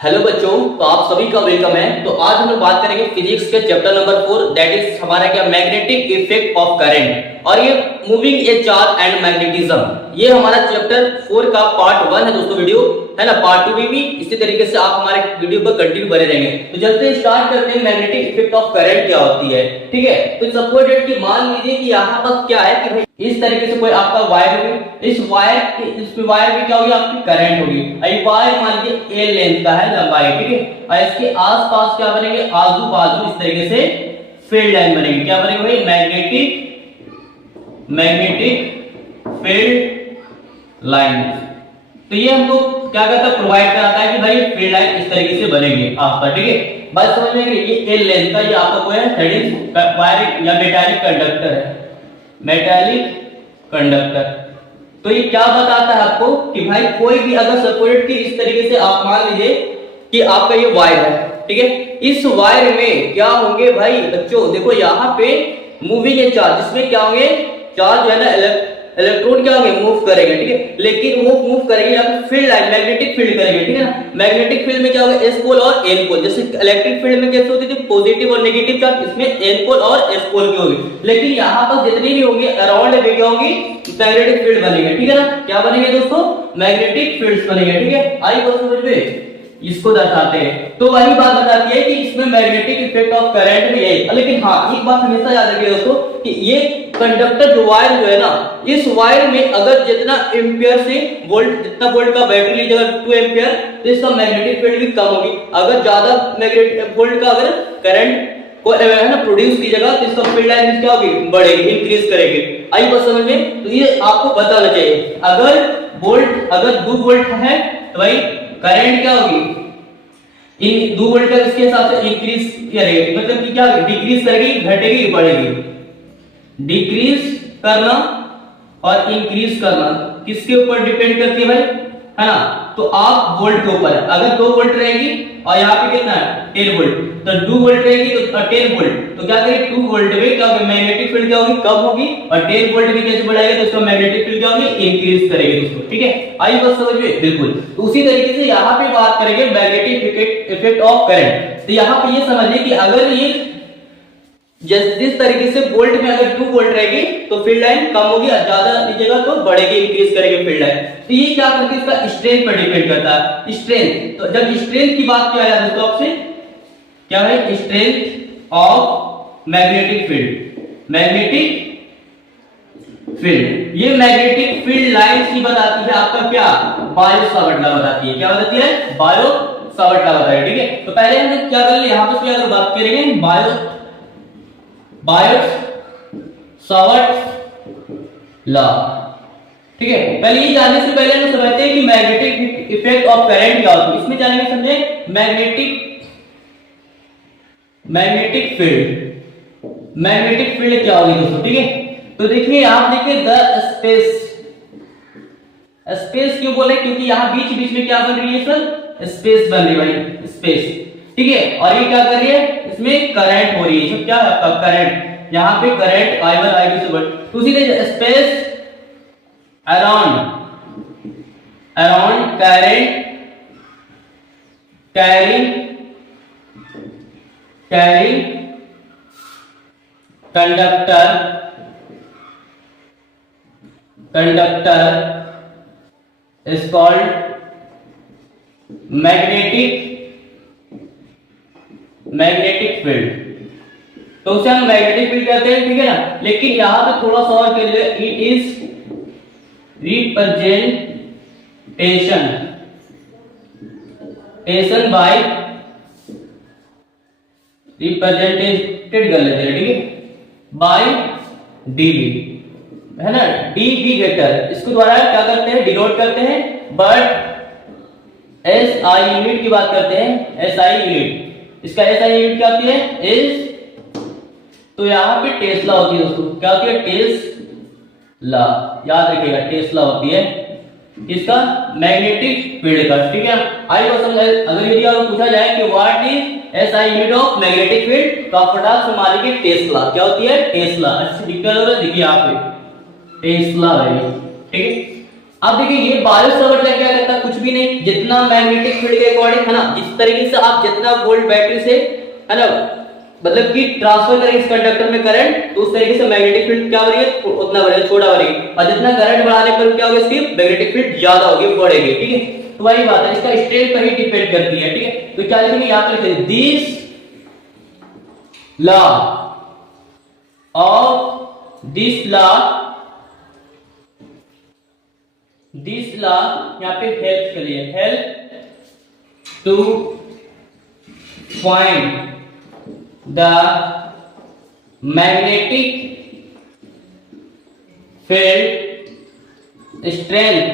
Hello बच्चों, तो आप सभी का वेलकम है। तो आज हम लोग बात करेंगे फिजिक्स के चैप्टर नंबर 4, दैट इज हमारा क्या मैग्नेटिक इफेक्ट ऑफ करंट और ये moving A charge and magnetism. ये हमारा चैप्टर 4 का पार्ट 1 है दोस्तों, वीडियो है ना। पार्ट 2 में भी इसी तरीके से आप हमारे वीडियो पर कंटिन्यू बने रहेंगे। तो चलते स्टार्ट करते हैं, मैग्नेटिक इफेक्ट ऑफ करंट क्या होती है। ठीक है, तो सपोज कि मान लीजिए कि यहाँ पर क्या है कि भाई इस तरीके से कोई आपका वायर होगी, इस वायर में क्या होगी, आपकी करंट होगी। वायर मान लीजिए ए लेंथ का है, लंबाई, ठीक है। और इसके आसपास क्या बनेंगे, आजू बाजू इस तरीके से फील्ड लाइन बनेगी। क्या बनेगी भाई, मैग्नेटिक फील्ड लाइन। तो ये हमको क्या करता है, प्रोवाइड कराता है कि भाई फील्ड लाइन इस तरीके से बनेगी आपका। ठीक है, बात समझ में ये ए लेंथ का ये आपका कोई है, दैट इज वायर या मेटालिक कंडक्टर है, मेटालिक कंडक्टर। तो ये क्या बताता है आपको कि भाई कोई भी अगर सपोर्ट की इस तरीके से आप मान लीजिए कि आपका ये वायर है, ठीक है। इस वायर में क्या होंगे भाई बच्चों, देखो यहाँ पे मूविंग है चार्ज, इसमें क्या होंगे, चार्ज जो है ना, इलेक्ट्रॉन क्या होंगे, मूव करेंगे, ठीक है। लेकिन वो मूव करेंगे या फिर फील्ड लाइन मैग्नेटिक फील्ड करेंगे, ठीक है ना। मैग्नेटिक फील्ड में क्या होगा, एस पोल और एन पोल। जैसे इलेक्ट्रिक फील्ड में कैसे होती थी, पॉजिटिव और नेगेटिव चार्ज, इसमें एन पोल और एस पोल की होगी। लेकिन यहाँ पर जितनी भी होंगी अराउंड में क्या होगी, मैग्नेटिक फील्ड बनेंगे, ठीक है ना। क्या बनेंगे दोस्तों, मैग्नेटिक फील्ड्स बनेंगे, ठीक है। आई बात समझ में, इसको दर्शाते हैं। तो वही बात बताती है कि इसमें मैग्नेटिक इफेक्ट ऑफ करंट में है। लेकिन हाँ, एक बात हमेशा याद रखिए दोस्तों कि ये कंडक्टर जो वायर जो है ना, इस वायर में अगर जितना एम्पियर से वोल्ट, जितना वोल्ट का बैटरी लीजिएगा 2 एम्पियर, तो इसका मैग्नेटिक फील्ड भी कम होगी। अगर ज्यादा मैग्नेटिक वोल्ट का अगर करंट को है ना प्रोड्यूस कीजिएगा, तो इसका फील्ड लाइन क्या होगी, बढ़ेगी, इंक्रीज करेगी। आई बात समझ में। तो ये आपको बताना चाहिए, अगर वोल्ट अगर 2 वोल्ट है तो भाई करंट क्या होगी, इन 2 वोल्ट का इसके हिसाब से इंक्रीज करेगी, मतलब कि क्या डिक्रीज करेगी, घटेगी, बढ़ेगी। डिक्रीज करना और इंक्रीज करना किसके ऊपर डिपेंड करती है भाई, है ना। तो आप वोल्ट के ऊपर है। अगर 2 वोल्ट रहेगी और यहाँ पे कितना है 10 वोल्ट, तो 2 वोल्ट रहेगी तो 10 वोल्ट, तो क्या करेगी 2 वोल्ट में क्या होगी, मैग्नेटिक फील्ड क्या होगी, कम होगी। और 10 वोल्ट में कैसे बढ़ाएगा, तो उसका मैग्नेटिक फील्ड क्या होगी, इंक्रीज करेगी दोस्तों, ठीक है। आई बात समझ में, बिल्कुल। तो उसी तरीके से यहाँ पे बात करेंगे मैग्नेटिक इफेक्ट ऑफ करंट। तो यहाँ पे ये समझिए कि अगर ये जिस तरीके से वोल्ट में अगर 2 वोल्ट रहेगी तो फील्ड लाइन कम होगी, और ज्यादा लीजिएगा तो बढ़ेगी, इंक्रीज करेगी फील्ड लाइन। तो ये क्या करती है, इसका स्ट्रेंथ पर डिपेंड करता है। स्ट्रेंथ, तो जब स्ट्रेंथ की बात किया जाए दोस्तों आपसे, क्या है strength of magnetic field, magnetic field. ये मैग्नेटिक फील्ड लाइन की बताती है आपका क्या, बायो सावर्ट लॉ बताती है। क्या बताती है, बायो सावर्ट लॉ बताती है, ठीक है। तो पहले हम क्या कर ले, यहां पर अगर बात करेंगे बायो सावर्ट लॉ, ठीक है। पहले ये जानने से पहले हम समझते हैं कि मैग्नेटिक इफेक्ट ऑफ करंट क्या होती है। इसमें जानेंगे, समझे मैग्नेटिक फील्ड क्या होगी दोस्तों, ठीक है। तो देखिए आप देखिए द स्पेस क्यों बोले, क्योंकि यहाँ बीच बीच में क्या बन रही है सर, स्पेस बन रही है भाई, स्पेस, ठीक है। और ये क्या कर रही है, इसमें करंट हो रही है, इसमें क्या है करंट, यहाँ पे करंट I1 I2 से बढ़, तो उसी तरह space around carrying conductor is called magnetic field. तो उसे हम मैग्नेटिक फील्ड कहते हैं, ठीक है ना। लेकिन यहां पे थोड़ा सा और कर ले, इट इज रिप्रेजेंटेड कर लेते हैं, ठीक है, बाय डीवी, है ना। डीवी वेक्टर इसको द्वारा क्या करते हैं, डिनोट करते हैं। बट एसआई यूनिट की बात करते हैं, एसआई यूनिट, इसका एसआई यूनिट क्या होती है, इज, तो यहां पे टेस्ला होती है दोस्तों, क्या होती है, टेस्ला, याद रखिएगा टेस्ला होती है इसका मैग्नेटिक फील्ड का, ठीक है। आई क्वेश्चन, अगर यदि आपको पूछा जाए कि what is SI unit of magnetic field, तो आप फटाक से मान लीजिए टेस्ला, क्या होती है, टेस्ला। अच्छी दिक्कत हो रहा है, देखिए आप टेस्ला है, ठीक है। अब देखिए ये बायो सावर्ट लॉ क्या कहता है, कुछ भी नहीं, जितना मैग्नेटिक फील्ड के अकॉर्डिंग है ना, जिस तरीके से आप जितना वोल्ट बैटरी से है ना मतलब कि ट्रांसफर करेंगे इस कंडक्टर में करंट, तो उस तरीके से मैग्नेटिक फील्ड क्या हो रही है, उतना बढ़ेगा, छोटा बढ़ेगी, और जितना करंट बढ़ाने पर क्या होगा, इसकी मैग्नेटिक फील्ड ज्यादा होगी, बढ़ेगी। ठीक है, तो वही बात है, इसका स्ट्रेंथ पर ही डिपेंड करती है। ठीक है, तो क्या लिखेंगे, यहां पर लिखेंगे this law of this law यहाँ पे हेल्प के लिए, help to find the magnetic field strength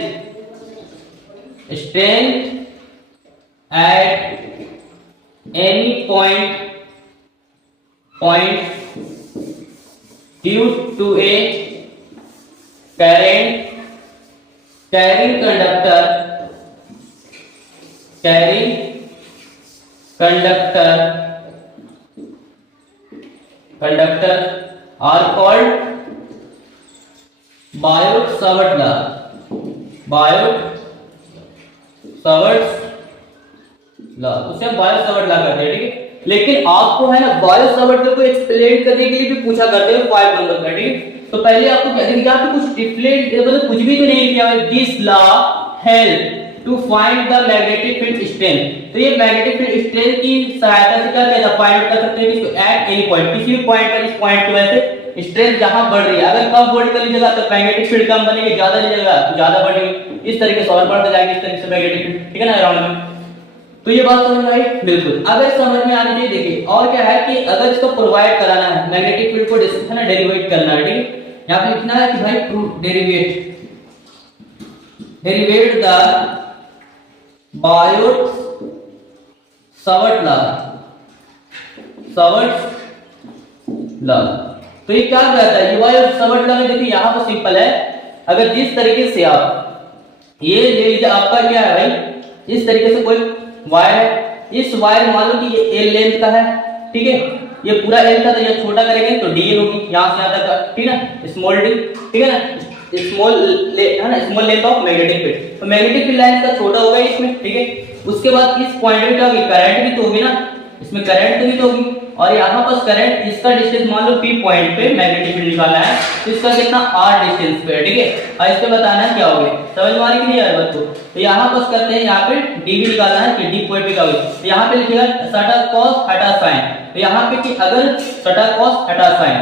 at any point due to a carrying conductor are called Biot-Savart law। उसे हम बायो-सावर्ट लॉ कहते हैं। ठीक है, लेकिन आपको है ना बायो-सावर्ट लॉ को एक्सप्लेन करने के लिए भी पूछा करते हैं 5 नंबर का। ठीक है, तो पहले आपको क्या देखिए, यहाँ पे कुछ डिफरेंट मतलब कुछ भी तो नहीं लिखा है, this law help to find the magnetic field strength. तो ये मैग्नेटिक फील्ड स्ट्रेंथ की सहायता से क्या कहता है, फाइंड कर सकते हैं इसको एट एनी पॉइंट, किसी भी पॉइंट पर, इस पॉइंट की वजह से स्ट्रेंथ जहां बढ़ रही है, अगर कम वोल्ट कर लीजिएगा तो मैग्नेटिक फील्ड कम बनेगी, ज्यादा लीजिएगा तो ज्यादा बढ़ेगी, इस तरीके से और बढ़ते जाएंगे, इस तरीके से मैग्नेटिक फील्ड। ठीक है ना अराउंड में, तो ये बात समझ में आई बिल्कुल। अगर समझ में आनी चाहिए, देखिए और क्या है कि अगर इसको प्रोवाइड कराना है, मैग्नेटिक फील्ड को है ना डेरिवेट करना है। ठीक है, यहाँ पे लिखना है कि भाई to derivate the Biot Savart law. तो ये क्या कहता है, ये बायोट-सावर्ट लॉ में देखिए यहाँ पर सिंपल है, अगर जिस तरीके से आप ये ले लीजिए, आपका क्या है भाई, इस तरीके से कोई वायर है, इस वायर मान लो कि ये एल लेंथ का है। ठीक है, ये पूरा एल था, तो ये छोटा करेंगे तो डीएल होगी, यहां से यहां तक। ठीक है ना, स्मॉल डी। ठीक है ना, small length of magnetic field, तो मैग्नेटिक फील्ड लाइन का छोटा होगा इसमें। ठीक है, उसके बाद इस पॉइंट पे क्या होगी, करंट भी तो होगी ना, इसमें करंट भी तो होगी, और यहाँ पर करंट, इसका डिस्टेंस मान लो पी पॉइंट पे मैग्नेटिक फील्ड निकालना है, तो इसका कितना आर डिस्टेंस पे है। ठीक है, और इस पे बताना है क्या होगा, समझ में आ रही कि नहीं यार बच्चों। तो यहाँ पर करते हैं, यहाँ पे डीवी निकालना है कि डी पॉइंट पे क्या होगी, तो यहाँ पे लिखिएगा सटा कॉस हटा साइन। तो यहाँ पे कि अगर सटा कॉस हटा साइन,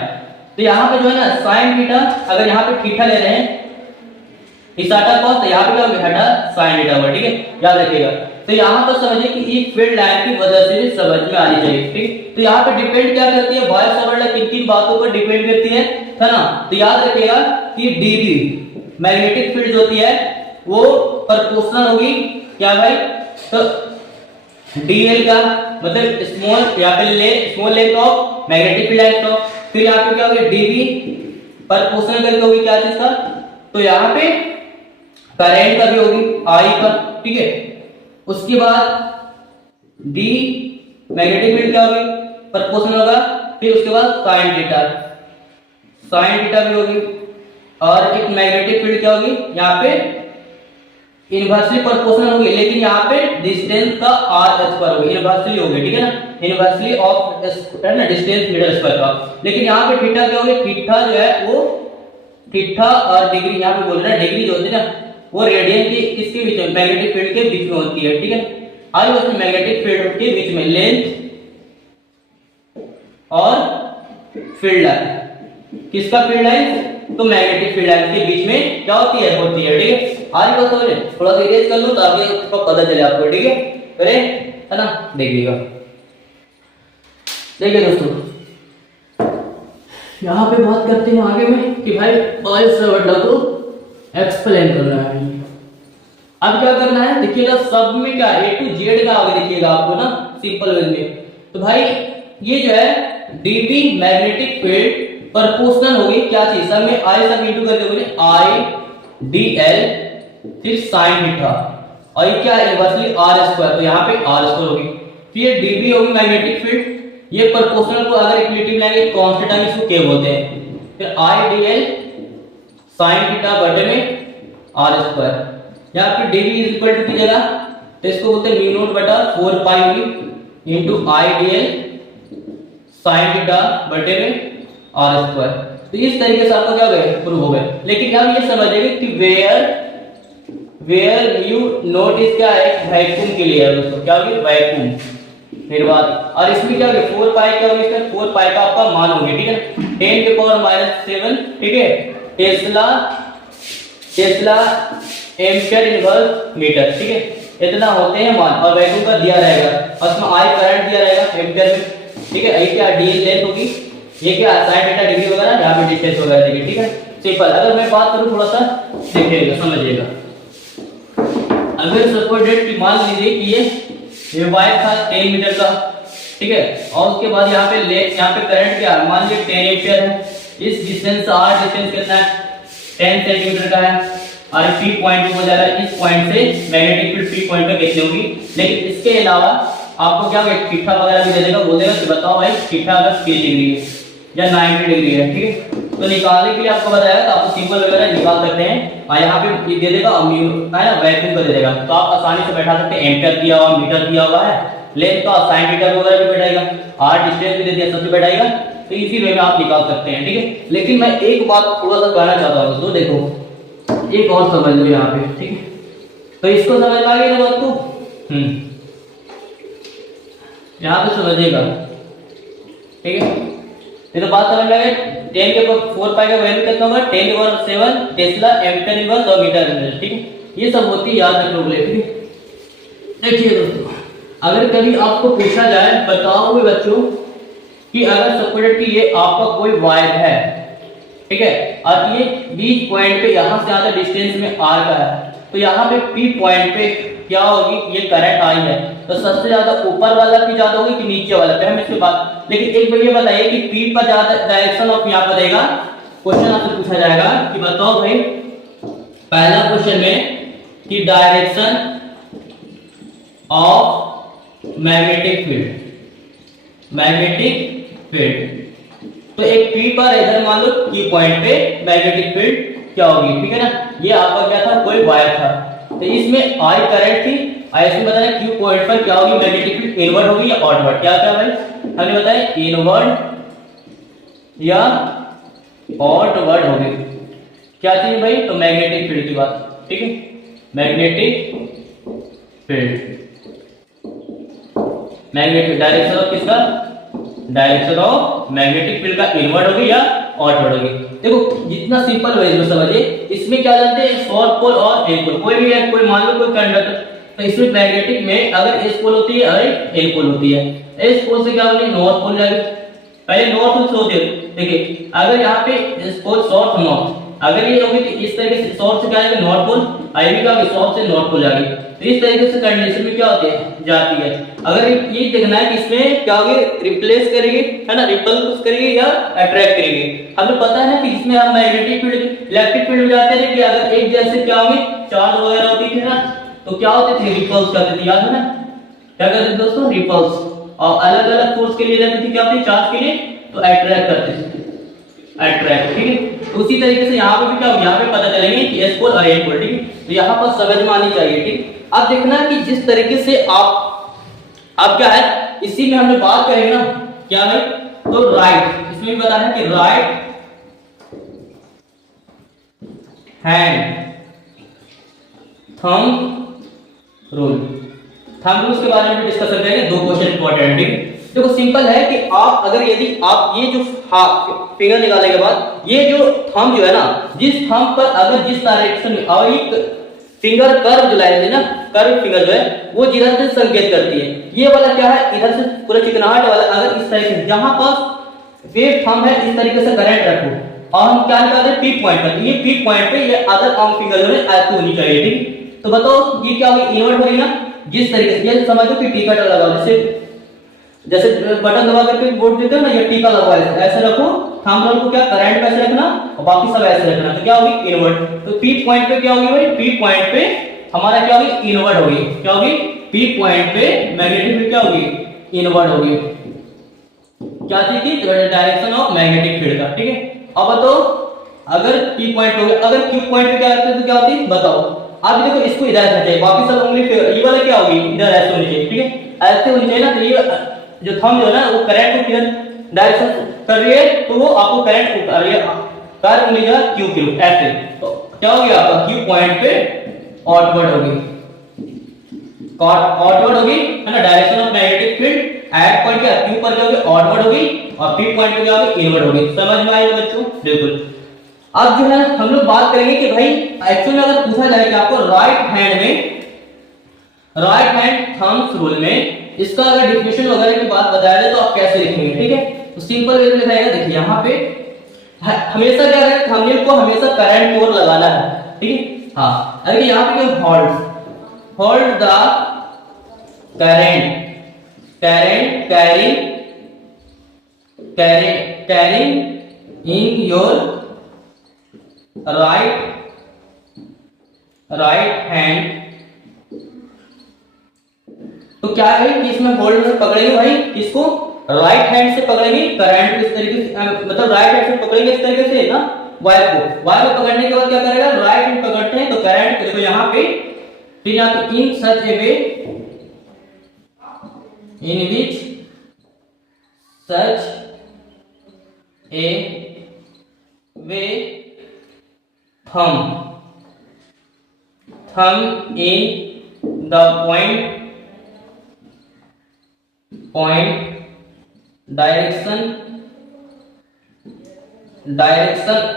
तो यहाँ पे जो है ना साइन थीटा, अगर यहाँ पे थीटा ले रहे हैं साटा कॉस, तो यहाँ पे क्या होगा, हटा साइन थीटा होगा। ठीक है, याद रखिएगा। तो यहाँ पर समझिए कि ये फील्ड लाइन की वजह से समझ में आनी चाहिए। ठीक, तो यहाँ पे डिपेंड क्या करती है, बायो-सावर्ट लॉ किन किन बातों पर डिपेंड करती है ना, तो याद रखिएगा कि डीबी मैग्नेटिक फील्ड होती है वो प्रोपोर्शनल होगी क्या भाई, तो डीएल का मतलब स्मॉल, यहाँ पे ले small length of magnetic field line, तो फिर यहाँ पे क्या होगी, डीबी प्रोपोर्शनल करके होगी क्या चीज का, तो यहाँ पे करंट का भी होगी आई पर। ठीक है, उसके बाद डी मैग्नेटिक फील्ड क्या होगी, प्रोपोर्शनल होगा, फिर उसके बाद साइन थीटा भी होगी, और एक मैग्नेटिक फील्ड क्या होगी, यहाँ पे इनवर्सली प्रोपोर्शनल होगी, लेकिन यहाँ पे डिस्टेंस का आर स्क्वायर होगी, इनवर्सली होगी। ठीक है ना, इनवर्सली ऑफ है ना डिस्टेंस मीटर स्क्वायर का, लेकिन यहाँ पे थीटा क्या होगी, थीटा जो है वो थीटा और डिग्री, यहाँ पे बोल रहे हैं डिग्री जो होती है ना वो रेडियन की किसके बीच में, मैग्नेटिक फील्ड के बीच में होती है। ठीक है, और उसमें मैग्नेटिक फील्ड के बीच में लेंथ और फील्ड लाइन, किसका फील्ड लाइन, तो मैग्नेटिक फील्ड लाइन के बीच में क्या होती है, ठीक है। आज बात समझे, थोड़ा सा इरेज कर लो ताकि आपको पता चले आपको। ठीक है, करे है ना, देखिएगा। देखिए दोस्तों, यहाँ पे बात करते हैं आगे में कि भाई बायो-सावर्ट लॉ को एक्सप्लेन करना है। अब क्या करना है, देखिएगा सब में क्या ए टू जेड का आगे देखिएगा आपको ना सिंपल वे में। तो भाई ये जो है डीबी मैग्नेटिक फील्ड प्रोपोर्शनल होगी क्या चीज, सब में आई सब इंटू करके होगी आई डी एल फिर साइन थीटा, और ये क्या है इनवर्सली आर स्क्वायर, तो यहाँ पे आर स्क्वायर होगी, फिर डीबी होगी मैग्नेटिक फील्ड, ये प्रोपोर्शनल को अगर इक्विलिब्रियम लाएंगे कांस्टेंट हम इसको के बोलते हैं, फिर आई डी एल साइन थीटा बटे में आर स्क्वायर। यहाँ पे डीवी इज इक्वल टू की जगह तो इसको बोलते हैं म्यू नॉट बटा 4 pi v into I d l sine theta बटे में आर स्क्वायर। तो इस तरीके से आपको क्या गए प्रूव हो गए। लेकिन यहाँ ये समझिए कि वेयर म्यू नॉट इज क्या है वैक्यूम के लिए है दोस्तों, क्या होगी वैक्यूम। फिर बात और इसमें क्या होगी 4 पाई क्या होगी, इसका 4 पाई का आपका मान होगी, ठीक है 10 के पावर -7, ठीक है टेस्ला एम्पियर इनवर्स मीटर, ठीक है इतना होते हैं मान। और वैक्यूम का दिया रहेगा और इसमें आई करंट दिया रहेगा एम्पियर में, ठीक है। ये क्या डी लेंथ होगी, ये क्या sin थीटा डिग्री वगैरह, यहाँ पे डिस्टेंस वगैरह देखिए, ठीक है सिंपल। अगर मैं बात करूं थोड़ा सा देखिएगा समझिएगा। अगर सपोज डेट की मान लीजिए कि ये वायर था 10 मीटर का, ठीक है और उसके बाद यहाँ पे करंट क्या मान लीजिए 10 एम्पियर है। इस डिस्टेंस आर डिस्टेंस कितना है 10 सेंटीमीटर का है और पी पॉइंट हो जा रहा है। इस पॉइंट से मैग्नेटिक फील्ड पी पॉइंट पे कितनी होगी। लेकिन इसके अलावा आपको क्या होगा थीटा वगैरह भी दे देगा, बोलेगा कि बताओ भाई थीटा अगर 30 डिग्री है या 90 डिग्री है, ठीक है तो निकालने के लिए आपको बताया तो आपको सिंपल वगैरह निकाल सकते हैं। और यहाँ पे दे देगा है ना वैक्यूम का दे देगा, तो आप आसानी से बैठा सकते हैं। एम्पियर दिया हुआ मीटर दिया हुआ है, लेंथ का साइन थीटा वगैरह भी बैठाएगा, आर डिस्टेंस भी दे दिया सबसे बैठाएगा, तो इसी वे में आप निकाल सकते हैं, ठीक है। लेकिन मैं एक बात थोड़ा सा कहना चाहता हूँ दोस्तों, देखो एक और समझ लो यहाँ पे, ठीक है तो इसको समझ में आ गई ना बात को, यहाँ पे समझिएगा, ठीक है ये तो बात समझ में 10 के पावर 4 पाई का वैल्यू कितना होगा 10 के पावर 7 टेस्ला एम्पियर इनवर्स और मीटर इनवर्स, ठीक है ये सब होती है याद रख लो, ठीक है। देखिए दोस्तों अगर कभी आपको पूछा जाए बताओ हुए बच्चों कि अगर सपोज कि ये आपका कोई वायर है, ठीक है और ये बीच पॉइंट पे यहाँ से ज्यादा डिस्टेंस में आर का है, तो यहाँ पे पी पॉइंट पे क्या होगी ये करंट आई है, तो सबसे ज्यादा ऊपर वाला की ज्यादा होगी कि नीचे वाला पे हम इसके बात। लेकिन एक भैया बताइए कि पी पर ज्यादा डायरेक्शन ऑफ यहाँ पर देगा, क्वेश्चन आपसे पूछा जाएगा कि बताओ भाई पहला क्वेश्चन में कि डायरेक्शन ऑफ मैग्नेटिक फील्ड तो एक पी पर इधर मान लो की पॉइंट पे मैग्नेटिक फील्ड क्या होगी, ठीक है ना। ये आपका क्या था कोई वायर था, तो इसमें आई करंट थी, इसमें बताया क्यू पॉइंट पर क्या होगी मैग्नेटिक फील्ड इनवर्ड होगी या आउटवर्ड, क्या क्या भाई हमने बताया इनवर्ड या आउटवर्ड होगी। क्या चीज भाई तो मैग्नेटिक फील्ड की बात, ठीक है मैग्नेटिक डायरेक्शन ऑफ किसका डायरेक्शन ऑफ मैग्नेटिक फील्ड का इनवर्ड होगी या आउटवर्ड होगी। देखो जितना सिंपल वे में समझिए, इसमें क्या जानते हैं साउथ पोल और एन पोल, कोई भी है कोई मान लो कोई कंडक्टर, तो इसमें मैग्नेटिक में अगर एस पोल होती है और एन पोल होती है, एस पोल से क्या होगी नॉर्थ पोल जाएगी, पहले नॉर्थ पोल सोचिए। देखिए अगर यहाँ पे एस पोल साउथ नॉर्थ, अगर ये होगी तो इस तरीके से साउथ से क्या आएगा नॉर्थ पोल, आई भी क्या होगी साउथ से नॉर्थ पोल जाएगी, तो इस तरीके से कंडीशन में क्या होती है जाती है। अगर ये देखना है कि इसमें क्या होगी रिप्लेस करेगी है ना, रिपल करेगी या अट्रैक्ट करेगी। हमें पता है ना कि इसमें हम मैग्नेटिक फील्ड इलेक्ट्रिक फील्ड में जाते थे कि अगर एक जैसे क्या होगी चार्ज वगैरह होती थी ना, तो क्या होते थे रिपल्स करते थे, याद है ना क्या करते थे दोस्तों रिपल्स, और अलग अलग फोर्स के लिए जाती थी क्या होती चार्ज के लिए तो अट्रैक्ट करते थे अट्रैक्ट, ठीक है। तो उसी तरीके से यहाँ पे भी क्या होगा यहाँ पे पता चलेंगे कि एस पोल और एन पोल, ठीक है तो यहाँ पर समझ में आनी चाहिए, ठीक। अब देखना कि जिस तरीके से आप क्या है इसी में हमने बात करेंगे ना क्या है तो राइट, इसमें भी बता रहे हैं कि राइट हैंड थंब रूल के बारे में भी डिस्कस करेंगे। दो क्वेश्चन इंपॉर्टेंट है, देखो सिंपल है कि आप अगर यदि आप ये जो फिंगर निकालने के बाद ये जो थंब जो है ना, जिस थंब पर अगर जिस डायरेक्शन में और एक फिंगर कर्व जो लाइन है ना, कर्व फिंगर जो है वो जिधर से संकेत करती है, ये वाला क्या है इधर से पूरा चिकनाहट वाला, अगर इस तरीके से जहां पर वेव थंब है इस तरीके से करंट रखो और हम क्या निकालते हैं पी पॉइंट पर, ये पी पॉइंट पे ये अदर आर्म फिंगर जो है ऐसे होनी चाहिए, ठीक। तो बताओ ये क्या होगी इन्वर्ट हो रही ना, जिस तरीके से ये समझो कि टीका लगाओ, जैसे बटन दबा करके बोर्ड देते हो ना, ये टीका लगवा ऐसे रखो, थंब रोल को क्या करंट पे ऐसे रखना और बाकी सब ऐसे रखना, तो क्या होगी इनवर्ट। तो पी पॉइंट पे क्या होगी भाई पी पॉइंट पे हमारा क्या होगी इनवर्ट होगी, क्या होगी पी पॉइंट पे मैग्नेटिक फील्ड क्या होगी इनवर्ट होगी, क्या चीज की डायरेक्शन ऑफ मैग्नेटिक फील्ड का, ठीक है। अब तो अगर P पॉइंट हो गया, अगर Q पॉइंट पे क्या आते हैं तो क्या होती है बताओ। अब देखो इसको इधर रखना चाहिए, वापस अब उंगली ये वाला क्या होगी इधर ऐसे होनी चाहिए, ठीक है ऐसे होनी चाहिए ना। तो ये जो थंब जो है ना वो करंट को किधर डायरेक्शन कर रही है, तो वो आपको करंट उतार रही है, कर उंगली जो Q की ओर ऐसे, तो क्या हो गया आपका Q पॉइंट पे आउटवर्ड होगी, आउटवर्ड होगी है ना, direction of magnetic field at point क्या Q पर क्या होगी आउटवर्ड होगी, और P पॉइंट पे क्या होगी इनवर्ड होगी। समझ में आया बच्चों? बिल्कुल। अब जो है हम लोग बात करेंगे कि भाई एक्चुअली अगर पूछा जाए कि आपको राइट हैंड थंब्स रूल में इसका अगर डिफिनेशन वगैरह की बात बताया जाए तो आप कैसे लिखेंगे, ठीक है? तो सिंपल वे में लिखाएगा, देखिए यहाँ पे हमेशा क्या है, थंबनेल को हमेशा करंट की ओर लगाना है, ठीक है? हाँ, अरे यहाँ पे क्या hold the carrying in your right hand. तो क्या है कि इसमें होल्ड में पकड़ेंगे भाई किसको, राइट हैंड से पकड़ेंगे करंट को इस तरीके से, मतलब राइट हैंड से पकड़ेंगे इस तरीके से ना वायर को पकड़ने के बाद क्या करेगा, राइट हैंड पकड़ते हैं तो करंट देखो यहाँ पे, फिर यहाँ पे इन सच ए वे इन विच सच ए वे thumb in the point direction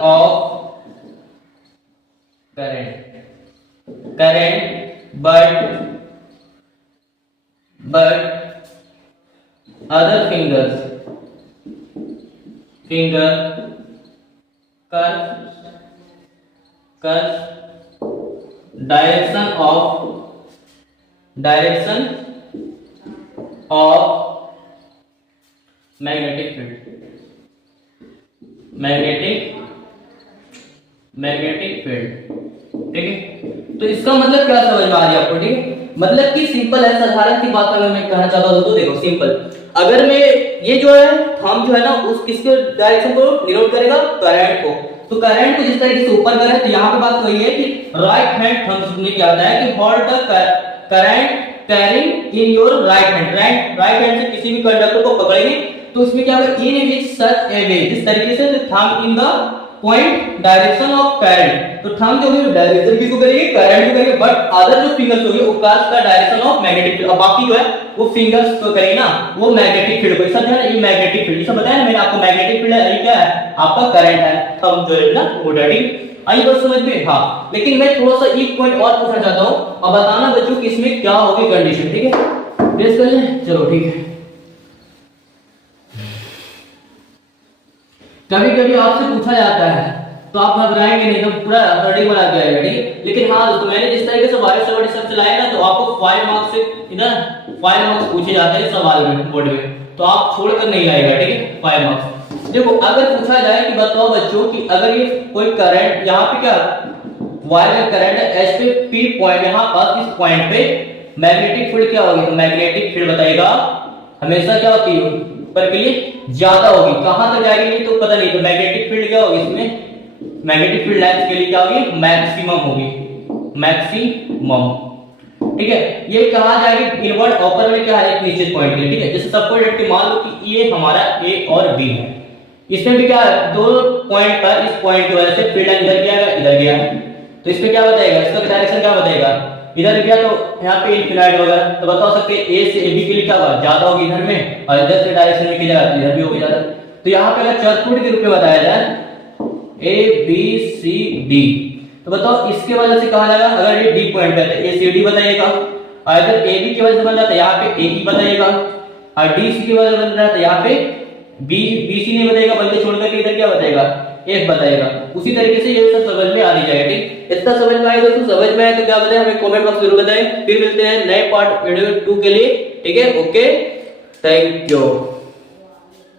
of current but other finger curve direction of magnetic field, ठीक है? तो इसका मतलब क्या समझ में आ रही है आपको, ठीक है? मतलब कि सिंपल है, साधारण सी बात अगर मैं कहना चाहता हूं तो देखो सिंपल, अगर मैं ये जो है थंब जो है ना उस किसके डायरेक्शन को डिनोट करेगा, करंट को। तो करंट को जिस तरीके से ऊपर करें तो यहाँ पे बात वही है कि राइट हैंड थंब में क्या होता है कि hold the current carrying in your right hand से किसी भी कंडक्टर को पकड़ेंगे तो इसमें क्या होगा, इन विच सच ए वे, इस तरीके से thumb in the point direction of current. तो थंब जो है डायरेक्शन किसको करेंगे, करंट को करेंगे, बट अदर जो फिंगर्स होंगे वो cast the direction of magnetic field, और बाकी जो है वो फिंगर्स तो करेंगे ना वो मैग्नेटिक फील्ड को। समझा ना, ये मैग्नेटिक फील्ड, सब बताया ना मैंने आपको, मैग्नेटिक फील्ड है, ये क्या है आपका करंट है, थंब जो है ना वो डैडी। आई बात समझ में? हाँ, लेकिन मैं थोड़ा सा एक पॉइंट और पूछना चाहता हूं और बताना बच्चों कि इसमें क्या होगी कंडीशन, ठीक है? बेस कर ले, चलो ठीक है। कभी कभी आपसे पूछा जाता है तो आप घबराएंगे नहीं, तो पूरा रेडी बना के आएगा, ठीक है? लेकिन हाँ दोस्तों, मैंने जिस तरीके से बारिश से सब चलाया ना तो आपको 5 मार्क्स से इधर 5 मार्क्स पूछे जाते हैं सवाल में बोर्ड में, तो आप छोड़कर नहीं आएगा, ठीक है? 5 मार्क्स। देखो अगर पूछा जाए कि बताओ बच्चों कि अगर ये कोई करंट यहाँ पे क्या वायर में करंट है एस पे पी पॉइंट, यहाँ पास इस पॉइंट पे मैग्नेटिक फील्ड क्या होगी, तो मैग्नेटिक फील्ड बताएगा हमेशा क्या होती है ऊपर के लिए ज्यादा होगी, कहां तक जाएगी नहीं तो पता नहीं, तो मैग्नेटिक फील्ड क्या होगी इसमें, मैग्नेटिक फील्ड लाइंस के लिए क्या होगी, मैक्सिमम होगी, मैक्सिमम, ठीक है? ये कहां जाएगी, इनवर्ड अपर में क्या है एक नीचे पॉइंट के लिए, ठीक है? जैसे सबको डायरेक्टली मान लो कि ये हमारा ए और बी है, इसमें भी क्या है दो पॉइंट पर इस पॉइंट की वजह से फील्ड इधर गया है, तो इसमें क्या बताएगा, इसका डायरेक्शन क्या बताएगा, इधर गया तो यहाँ पे इनफिनाइट वगैरह, तो बता सकते हैं ए से बी के लिए क्या होगा ज्यादा होगी इधर में, और इधर से डायरेक्शन में किधर इधर भी होगी ज्यादा। तो यहाँ पे अगर चतुर्भुज के रूप में बताया जाए ए बी सी डी, तो बताओ इसके वजह से कहा जाएगा, अगर ये डी पॉइंट पे है ए सी डी बताइएगा, और अगर ए बी की वजह से बन रहा है यहाँ पे ए ई बताइएगा, और डी सी की वजह से बन रहा है तो यहाँ पे बी बी सी नहीं बताएगा, बल्कि छोड़कर इधर क्या बताएगा एफ बताएगा। उसी तरीके से ये सब समझ में आ जाएगा, ठीक? इतना समझ में आए दोस्तों, समझ में आए तो क्या बताएं हमें कमेंट बॉक्स जरूर बताएं। फिर मिलते हैं नए पार्ट वीडियो 2 के लिए, ठीक है? Okay, thank you.